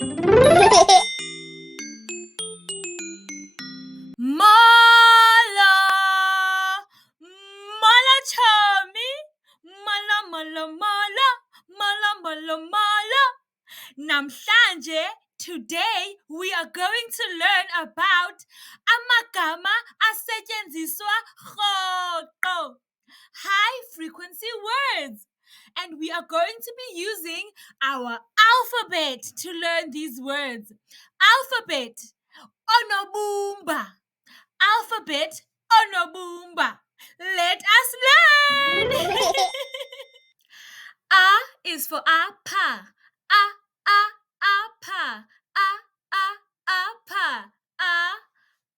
Mala, mala chami, mala mala mala, mala mala mala. Namhlanje, today we are going to learn about amagama asetshenziswa rhoqo, high frequency words. And we are going to be using our alphabet to learn these words. Alphabet, onobumba. Alphabet, onobumba. Let us learn. A is for apa. Apa. Apa.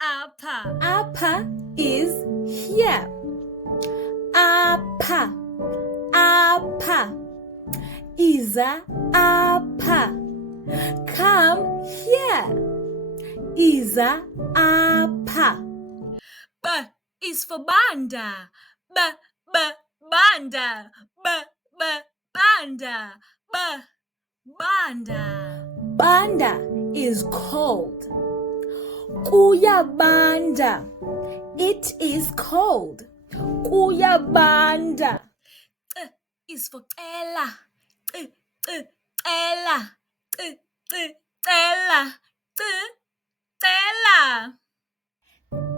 Apa. Apa is here. Apa. Iza apa. Come here. Iza apa. B is for banda. Banda. Banda. Banda. Banda is cold. Kuyabanda. It is cold. Kuyabanda. Is for cela. Cela.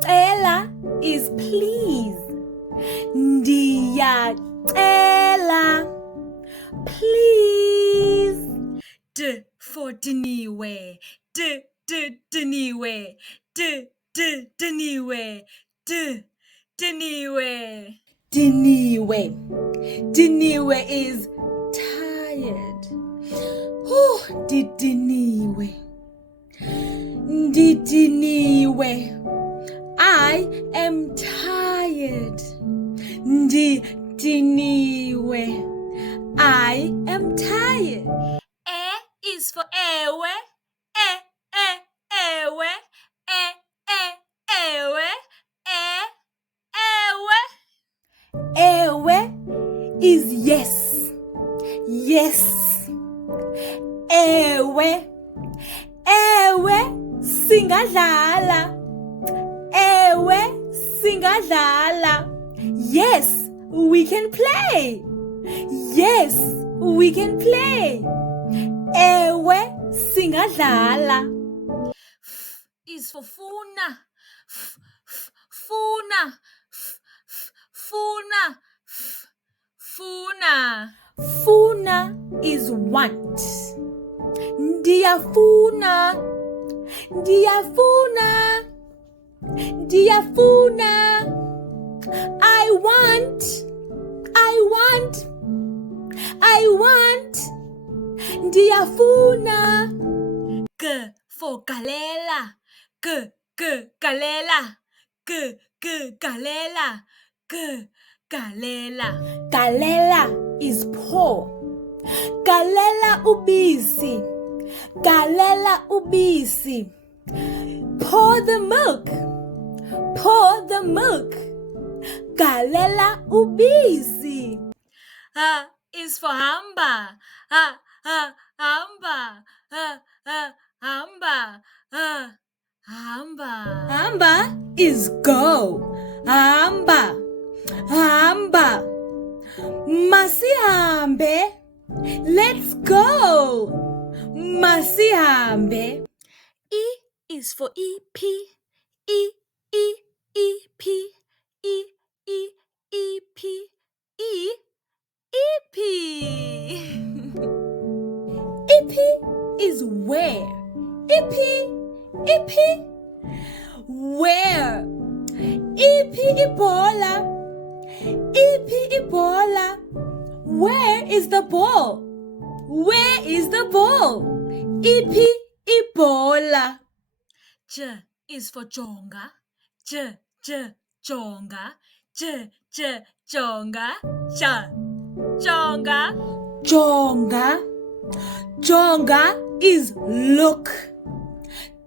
Cela is please. Ndiyacela. Please. D for diniwe. Diniwe. Diniwe. Diniwe. Diniwe is tired. Didiniwe. I am tired. Didiniwe. I am tired. E is for ewe. Ewe. Ewe is yes. Yes. Ewe singadlala. Ewe singadlala. Yes, we can play. Yes, we can play. Ewe singadlala. F is for funa. Funa. Funa is want. Ndiyafuna. I want. Ndiyafuna. G for galela. Galela. Galela. Galela is pour. Galela ubisi. Pour the milk. Galela ubisi. H is for hamba. Hamba. Hamba is go. Hamba. Masihambe. Let's go. Masihambe. E is for EP. EP. EP is where. EP. Where? EP Ebola. Where is the ball? EP Ebola. J is for jonga. Jonga. Jonga is look.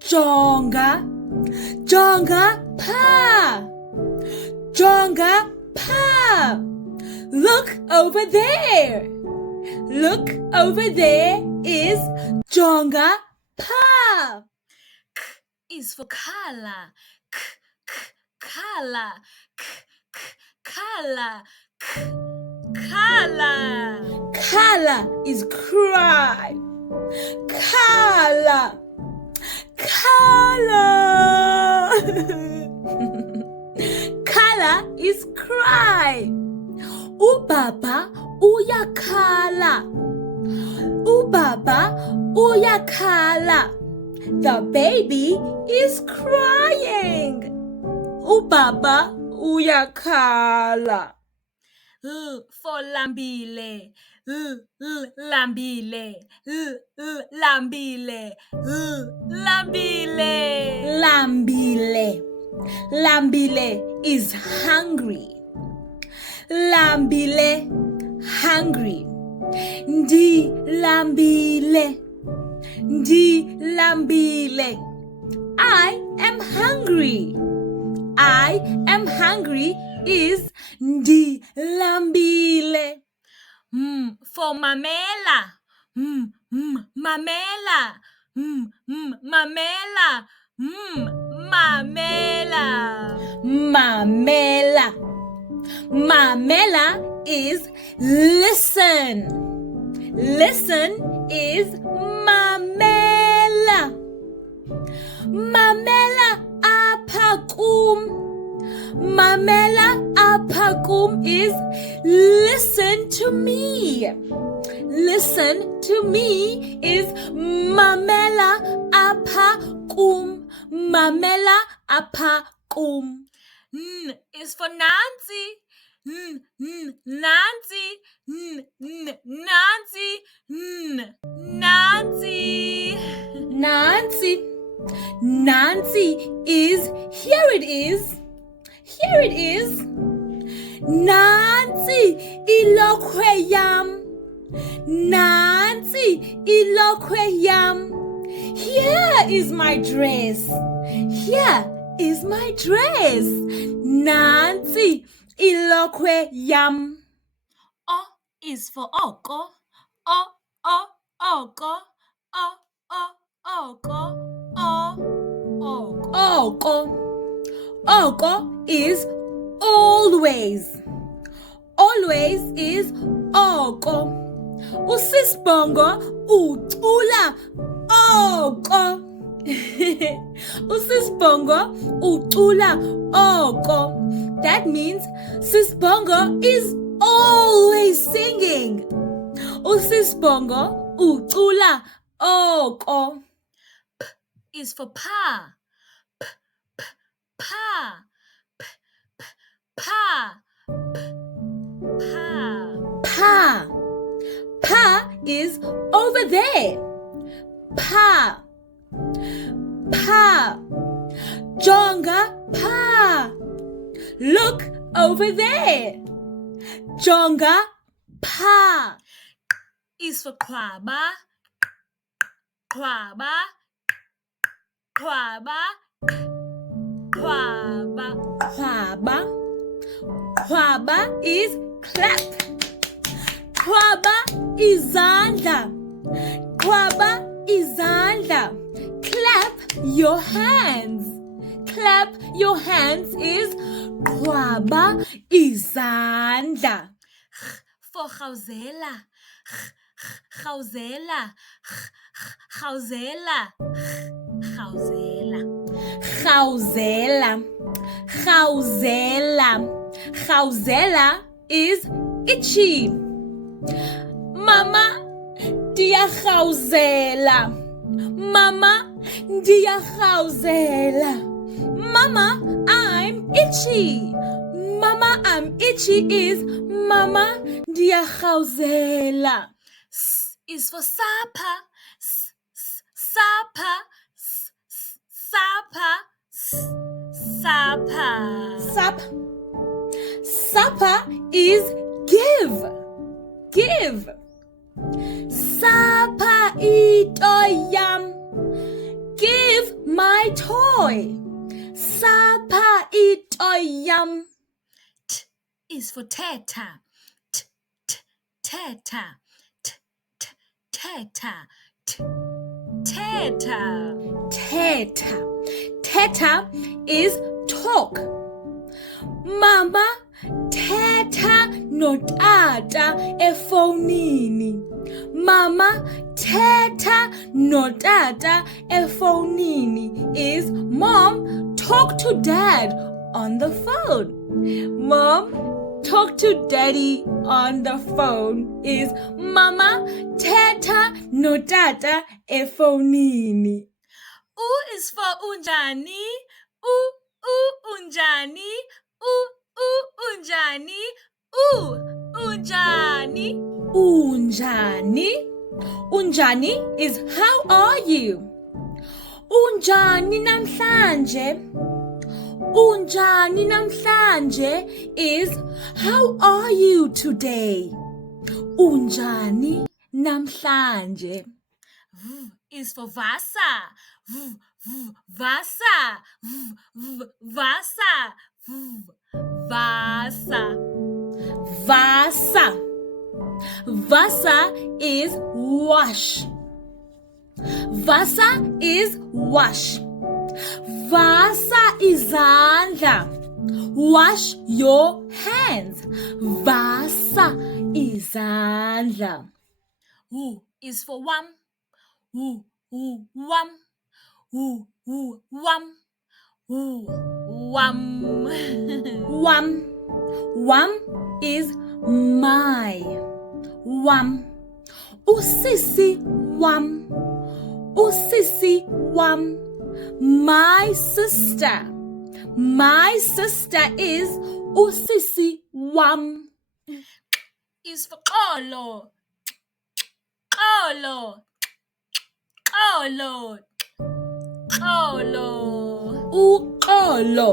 Jonga pa. Look over there. Is Jonga Pa. K is for color. K, k, color. K, k, color. K, color. Kala is cry. Kala. Kala. Kala is cry. Ubaba uyakhala. Ubaba uyakhala. The baby is crying. Ubaba uyakhala. L for lambile. Lambile. Lambile. Lambile. Lambile. Lambile is hungry. Lambile, hungry. Ndi lambile. Ndi lambile. I am hungry. I am hungry is ndi lambile. For mamela. Mamela. Mamela. Mamela. Mamela. Mamela is listen. Listen is mamela. Mamela apakum. Mamela apakum is listen to me. Listen to me is mamela apakum. Mamela apakum. N is for Nancy. Nancy. Nancy. Nancy. Nancy. Nancy is, here it is. Here it is. Nancy ilokwe yam. Nancy ilokwe yam. Here is my dress. Here is my dress. Nancy ilokwe yam. O is for oko. Oko. Oko. Oko. Oko is always. Always is oko. Usisibongo ucula oko. Usisibongo ucula oko. That means Sisibongo is always singing. Usisibongo ucula oko. P is for pa. Pa. Pa. Pa. Pa is over there. Pa. Pa. Jonga pa. Look over there. Jonga pa. Is for kwaba. Kwaba. Kwaba. Kwaba is clap. Kwaba izandla. Kwaba izandla. Clap your hands. Clap your hands is kwaba izandla. For Gauzela. Gauzela. Gauzela. Gauzela. Gauzela. Gauzela. Gauzela is itchy. Mama, diagauzela. Mama, diagauzela. Mama, I'm itchy. Mama, I'm itchy is Mama, diagauzela. S is for Sapa. Sapa. Sapa. Sapa. Sap. Sapa is give. Give. Sapa itoyam. Give my toy. Sapa itoyam. T is for teta. Teta. Teta. thetha. Thetha. Thetha is talk. Mama thetha notata efonini. Mama thetha notata efonini is Mom, talk to Dad on the phone. Mom, talk to Daddy on the phone is Mama thetha notata efonini. U is for unjani. Unjani. Unjani. Unjani. Unjani. Unjani is how are you? Unjani namhlanje. Unjani namhlanje is how are you today? Unjani namhlanje. V is for vasa. Vasa. Vasa. Vasa. Vasa. Vasa is wash. Vasa is wash. Vasa izandla. Wash your hands. Vasa izandla. U is for wam. Wam. Wam. Wam. Wam. Wam is my. Wam. Usisi wam. Usisi wam. My sister. My sister is usisi wam. Is for xolo. Xolo. Xolo. Xolo. Uxolo.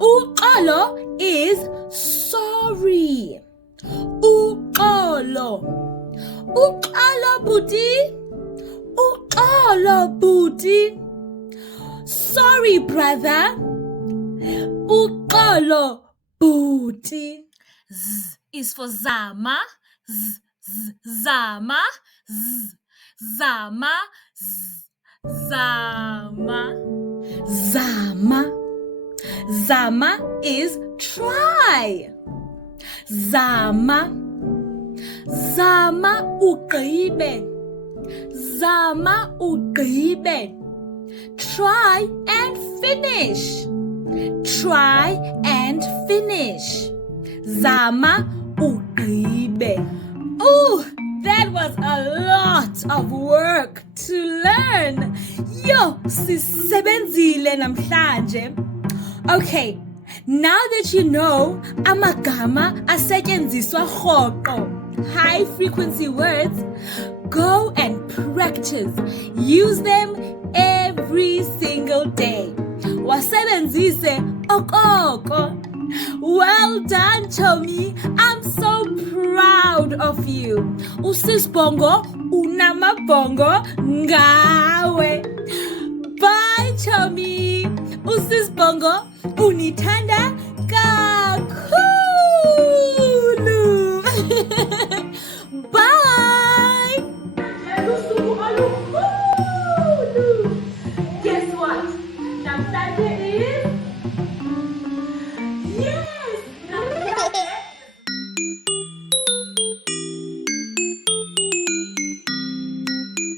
Uxolo is sorry. Uxolo. Uxolo booty. Uxolo booty. Sorry, brother. Uxolo booty. Z is for zama. Zama. Zama. Zama. Zama. Zama is try. Zama. Zama ugqibe. Zama ugqibe. Try and finish. Try and finish. Zama ugqibe. Oh, that was a lot of work to learn. Yo, sisebenzile namhlanje. Okay, now that you know amagama asetyenziswa rhoqo, high frequency words, go and practice. Use them every single day. Wasebenzise okoko. Well done, Tommy. I'm so proud of you. Usisibongo unamabongo ngawe. Bye, Tommy. Usisibongo unithanda kakhulu. Bye.